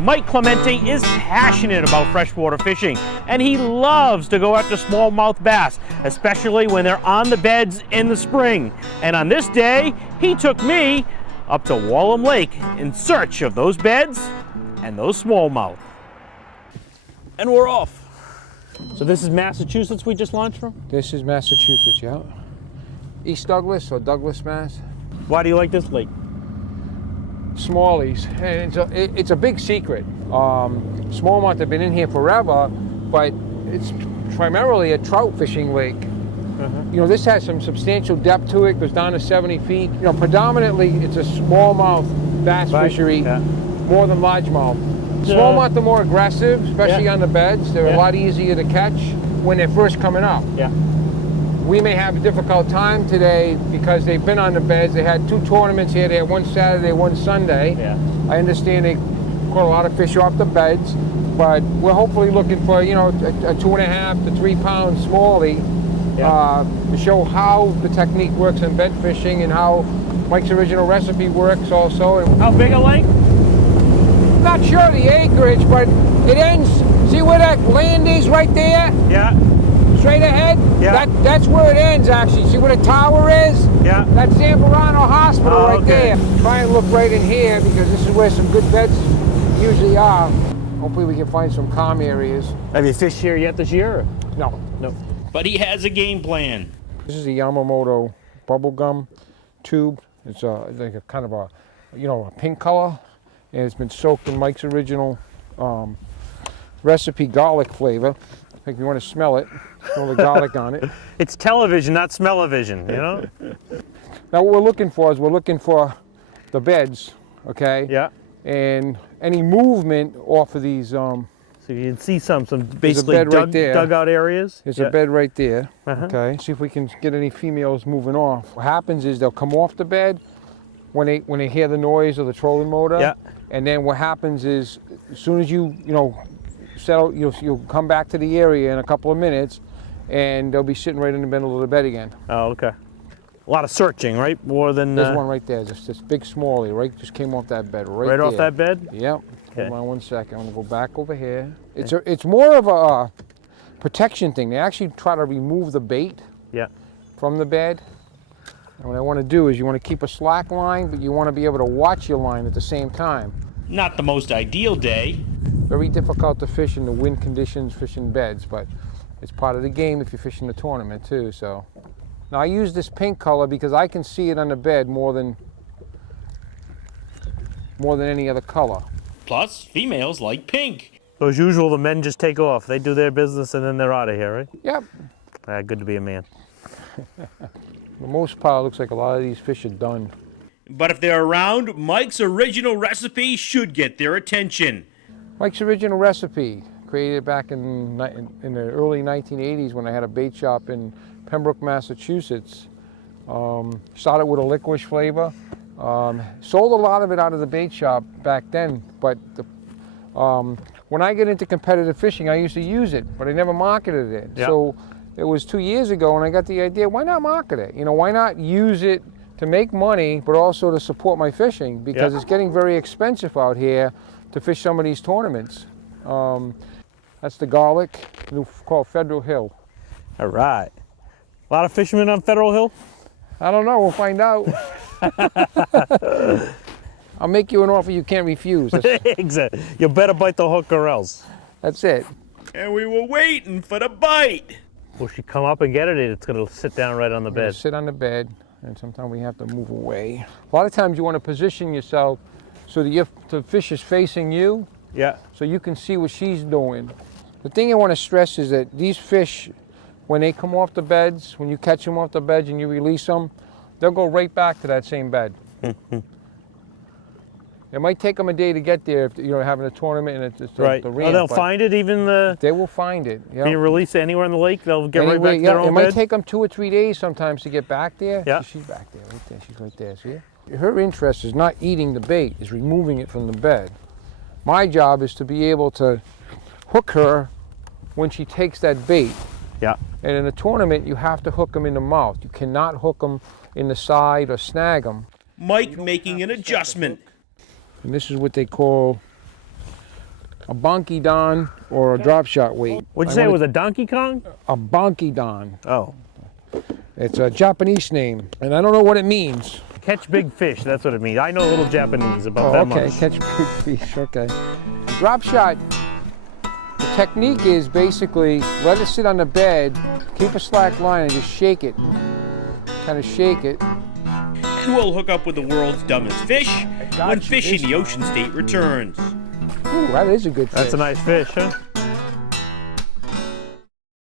Mike Clemente is passionate about freshwater fishing, and he loves to go after smallmouth bass, especially when they're on the beds in the spring. And on this day, he took me up to Wallum Lake in search of those beds and those smallmouth. And we're off. So this is Massachusetts we just launched from? This is Massachusetts, yeah. East Douglas or Douglas, Mass. Why do you like this lake? Smallies, and it's a big secret. Smallmouth have been in here forever, but it's primarily a trout fishing lake. You know, this has some substantial depth to it, goes down to 70 feet. You know, predominantly it's a smallmouth bass fishery, more than largemouth. Smallmouth are more aggressive, especially on the beds. They're a lot easier to catch when they're first coming up. We may have a difficult time today because they've been on the beds. They had 2 tournaments here. They had one Saturday, one Sunday. I understand they caught a lot of fish off the beds, but we're hopefully looking for, you know, a 2.5 to 3 pound smallie to show how the technique works in bed fishing and how Mike's original recipe works also. And how big a lake? Not sure the acreage, but it ends. See where that land is right there? Straight ahead? That's where it ends, actually. See where the tower is? That's Zamorano Hospital right there. Try and look right in here because this is where some good beds usually are. Hopefully we can find some calm areas. Have you fished here yet this year? No. No. But he has a game plan. This is a Yamamoto bubblegum tube. It's like a kind of a, you know, a pink color. And it's been soaked in Mike's original recipe garlic flavor. If you want to smell it, smell the garlic on it. It's television, not smell-o-vision, you know? Now what we're looking for is we're looking for the beds, okay? And any movement off of these. So you can see some basically dugout areas. There's a bed right there, okay? See if we can get any females moving off. What happens is they'll come off the bed when they hear the noise of the trolling motor. And then what happens is as soon as you settle, you'll come back to the area in a couple of minutes, and they'll be sitting right in the middle of the bed again. Oh, okay. A lot of searching, right? More than. There's one right there. This big smallie, right? Just came off that bed, right there. Off that bed? Yep. Okay. Hold on 1 second. I'm gonna go back over here. It's more of a protection thing. They actually try to remove the bait. From the bed. And what I want to do is you want to keep a slack line, but you want to be able to watch your line at the same time. Not the most ideal day. Very difficult to fish in the wind conditions, fishing beds, but it's part of the game if you're fishing the tournament too. So now I use this pink color because I can see it on the bed more than any other color. Plus, females like pink. So as usual, the men just take off. They do their business and then they're out of here, right? Yep. Good to be a man. For the most part, it looks like a lot of these fish are done. But if they're around, Mike's original recipe should get their attention. Mike's original recipe, created back in the early 1980s when I had a bait shop in Pembroke, Massachusetts. Started with a licorice flavor. Sold a lot of it out of the bait shop back then, but when I get into competitive fishing, I used to use it, but I never marketed it. So it was 2 years ago when I got the idea, why not market it? You know, why not use it to make money, but also to support my fishing, because it's getting very expensive out here to fish some of these tournaments. That's the garlic, called Federal Hill. All right. A lot of fishermen on Federal Hill? I don't know, we'll find out. I'll make you an offer you can't refuse. Exactly. You better bite the hook or else. That's it. And we were waiting for the bite. Will she come up and get it? It's going to sit down right on the bed. Sit on the bed, and sometimes we have to move away. A lot of times you want to position yourself so that the fish is facing you. So you can see what she's doing. The thing I want to stress is that these fish, when they come off the beds, when you catch them off the beds and you release them, they'll go right back to that same bed. It might take them a day to get there if you're having a tournament and it's the ramp. Oh, they'll find it even the... They will find it, Can you release it anywhere in the lake? They'll get right back to their own It bed? might take them 2 or 3 days sometimes to get back there. She's back there, right there. She's right there, see? Her interest is not eating the bait, is removing it from the bed. My job is to be able to hook her when she takes that bait. And in a tournament, you have to hook them in the mouth. You cannot hook them in the side or snag them. Mike making an adjustment. And this is what they call a bonky don or a drop shot weight. What'd you say it was, a Donkey Kong? A bonky don. Oh. It's a Japanese name, and I don't know what it means. Catch big fish, that's what it means. I know a little Japanese about that okay, much. catch big fish, okay. Drop shot, the technique is basically let it sit on the bed, keep a slack line, and just shake it. Kind of shake it. And we'll hook up with the world's dumbest fish when Fish in the Ocean State returns. Ooh, that is a good fish. That's a nice fish, huh?